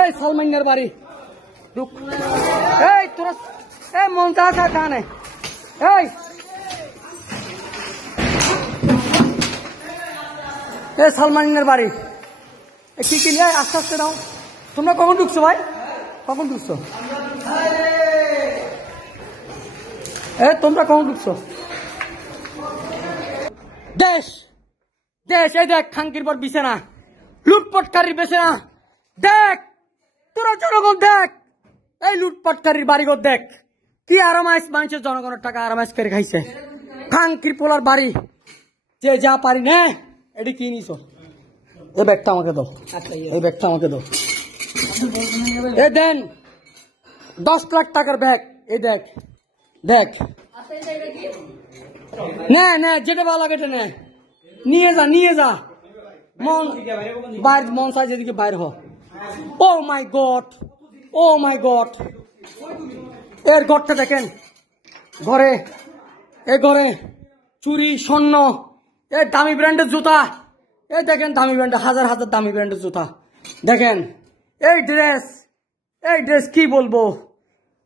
এই সালমানের বাড়ি রুক। এই তোরা এই মমতাজ খানে এই সালমানের বাড়ি কি কি নিয়ে আস্তে আস্তে দাও। তোমরা কখন ঢুকছো ভাই? কখন ঢুকছো? তোমরা কখন ঢুকছো? দেশ দেশ এই দেখ খাঙ্কির পর বিছানা লুটপাটকারীর বেছানা দেখ। তোরা জনগণ দেখ এই লুটপাটকারীর বাড়িঘর দেখ কি আরামাইশ মানুষের জনগণের টাকা আরামাইশ করে খাইছে। খাঙ্কির পোলার বাড়ি যে যা পারি না এটি কি নিছ? এই ব্যাগটা আমাকে দাও, এই ব্যাগটা আমাকে দাও। এ দেন 10 লাখ টাকার ব্যাগ। এই দেখ দেখ নে নে যেটা ভালো লাগে এটা নে, নিয়ে যা নিয়ে যা। মন বাইরে মন চাই যেদিকে বাইর হ। ও মাই গড, ও মাই গড। এর ঘরটা দেখেন, ঘরে এই ঘরে চুরি স্বর্ণ, এই দামি ব্র্যান্ডের জুতা, এই দেখেন দামি ব্র্যান্ডের হাজার হাজার দামি ব্র্যান্ডের জুতা দেখেন। এই ড্রেস কি বলবো,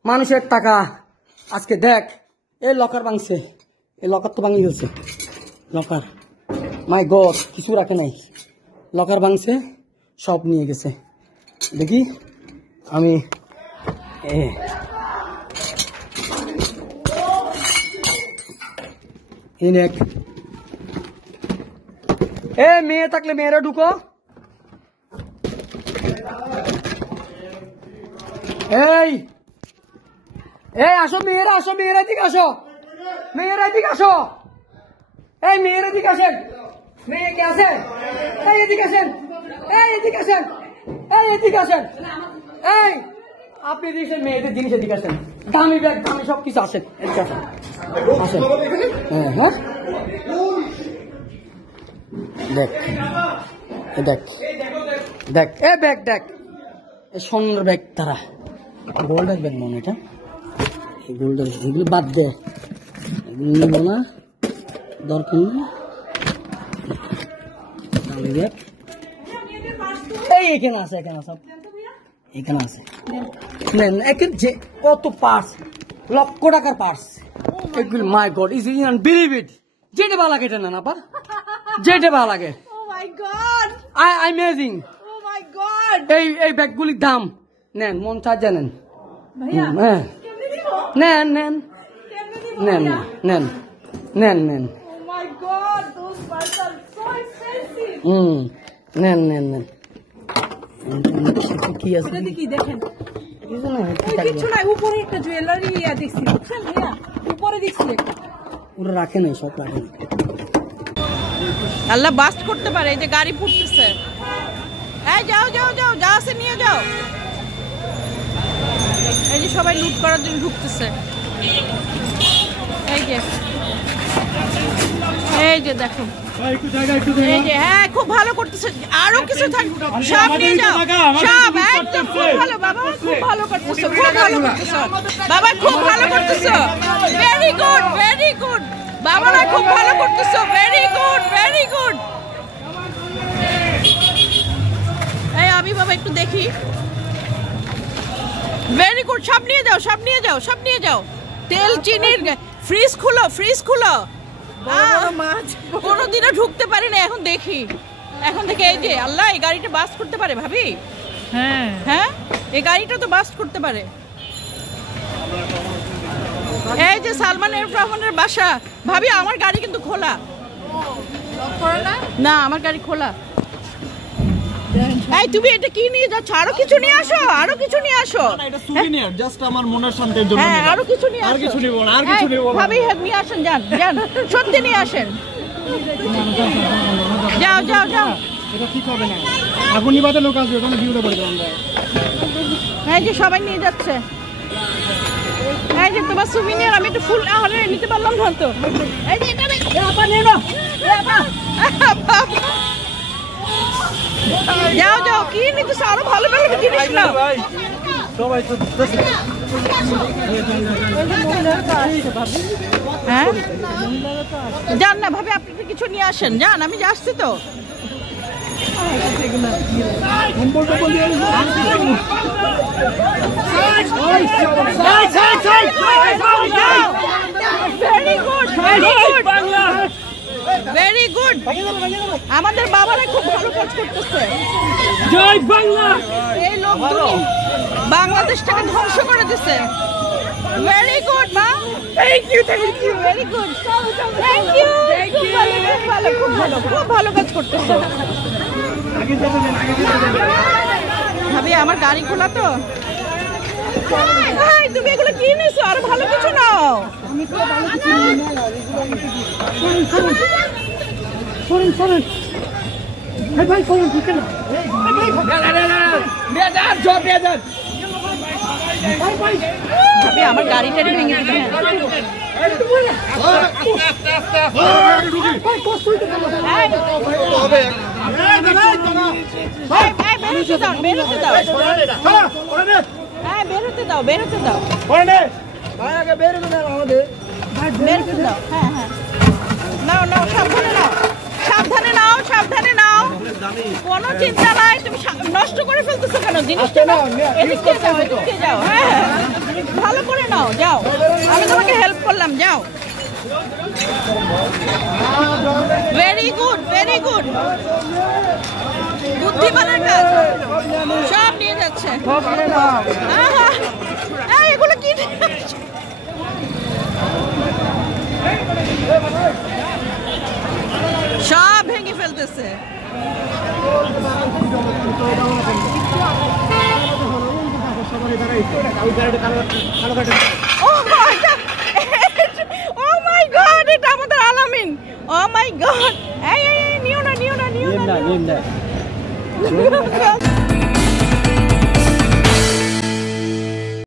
মানুষের টাকা। আজকে দেখ এই লকার ভাঙছে, এই লকার তো ভাঙি গেছে। লকার মাই গড কিছু রাখে নাই, লকার ভাঙছে সব নিয়ে গেছে। দেখি আমি মেয়ে থাকলে মেয়েরা ঢুকো। এই এই আসো মেয়েরা, আসো মেয়েরা দিকে আসো, মেয়েরা দিকে আসো। এই মেয়েরা দিকে আসেন, মেয়ে কে আসেন? এই এদিকে আসেন, এই এদিকে আসেন, এই এদিকে আসেন। এই আপনি দিয়েছেন মেয়েদের জিনিস এদিকে আসেন, দামি ব্যাগ দামি সব কিছু আসেন, এদিকে আসেন আসেন। হ্যাঁ হ্যাঁ দেখ দেখ দেখ এ ব্যাগ দেখ, এই স্বর্ণের ব্যাগ। তারা গোল্ডের ব্যাগ মনে, এটা গোল্ডের। এগুলো বাদ দে, এগুলো নেবো না, দরকার নেই। এই এখানে আছে, এখানে সব এখানে আছে। নেন যে কত পার্স, লক্ষ টাকার পার্স এগুলো। মাই গড ইজ বিলিভ ইট। যেটা ভালো লাগে এটা না পা, যেটা ভালো লাগে। অ্যামেজিং। এই ব্যাগগুলির দাম নেন, মন চার জানেন। হ্যাঁ নেন নেন নেন নেন নেন নেন নেন নেন নেন। কি আছে দেখেন, উপরে একটা জুয়েলারি দেখছি, উপরে দেখছি ওরা রাখে নাই, সব রাখে। আল্লাহ বাস্ট করতে পারে। এই যে গাড়ি ফুটতেছে, এই যাও যাও যাও, যা আছে নিয়ে যাও। এই যে সবাই লুট করার জন্য ঢুকতেছে। এই যে এই যে দেখো, এই যে হ্যাঁ খুব ভালো করতেছে। আরো কিছু থাকবে, সব নিয়ে যাও, সব একদম খুব ভালো। বাবা খুব ভালো করতেছো, খুব ভালো করতেছো বাবা, খুব ভালো করতেছো। ভেরি গুড, ভেরি গুড বাবারা, খুব ভালো করতেছো। Very good, very good. এই আমি বাবা একটু দেখি। ভেরি গুড, সব নিয়ে যাও, সব নিয়ে যাও, সব নিয়ে যাও। তেল চিনির ফ্রিজ খুলো, ফ্রিজ খুলো। কোনোদিনও ঢুকতে পারি না, এখন দেখি, এখন থেকে। এই যে আল্লাহ, এই গাড়িটা বাস্ট করতে পারে ভাবি। হ্যাঁ হ্যাঁ, এই গাড়িটা তো বাস্ট করতে পারে। এই যে সালমান এফ রহমানের বাসা ভাবি, আমার গাড়ি কিন্তু খোলা না, আমার গাড়ি খোলা। এই তুমি এটা কি নিয়ে যাচ্ছ? আরো কিছু নিয়ে আসো, আরো কিছু নিয়ে আসো। এটা সুভিনিয়ার, জাস্ট আমার মনের শান্তির জন্য। হ্যাঁ আরো কিছু নিয়ে আসো। আর কিছু নিব না, আর কিছু নিব না ভাবি, নিয়ে আসেন, যান যান, সত্যি নিয়ে আসেন। যাও যাও যাও। এটা ঠিক হবে না, আগুন নিবাতে লোক আসবে, ওখানে বিউটা করে দেব আমরা। এই যে সবাই নিয়ে যাচ্ছে। এই যে তোমার সুভিনিয়ার, আমি একটু ফুল হলে নিতে পারলাম না তো। এই যে এটা নিয়ে নাও। যাও যাও, কি নিতেছো? আরো ভালো ভালো জিনিস নাও। সবাই তো হ্যাঁ যান না ভাবি, আপনি কিছু নিয়ে আসেন, যান, আমি আসছি তো। Very good. আমাদের বাবারা খুব ভালো কাজ করতেছে। জয় বাংলা। এই লোক বাংলাদেশটাকে ধ্বংস করে দিচ্ছে। ভেরি গুড মা, thank you very good, thank you. খুব ভালো কাজ করতেছে। ভাবি আমার গাড়ি খোলা তো। তুমি এগুলো কি নিছো? আর ভালো কিছু নাও। ভাবি আমার গাড়িটা ভেঙে দিবে। বেরোতে দাও। হ্যাঁ নাও, সাবধানে নাও। কোনো চিন্তা নাই। তুমি নষ্ট করে ফেলতেছো কেন জিনিসটা? এদিক দিয়ে যাও। হ্যাঁ ভালো করে নাও, যাও। আমি তোমাকে হেল্প করলাম, যাও। ভেরি গুড বুদ্ধিমানের কাজ। সব নিয়ে যাচ্ছে। এগুলো কি? সব ভেঙে ফেলতেছে। Oh my God, এটা আমাদের আলামিন। Oh my God, এই নিও না।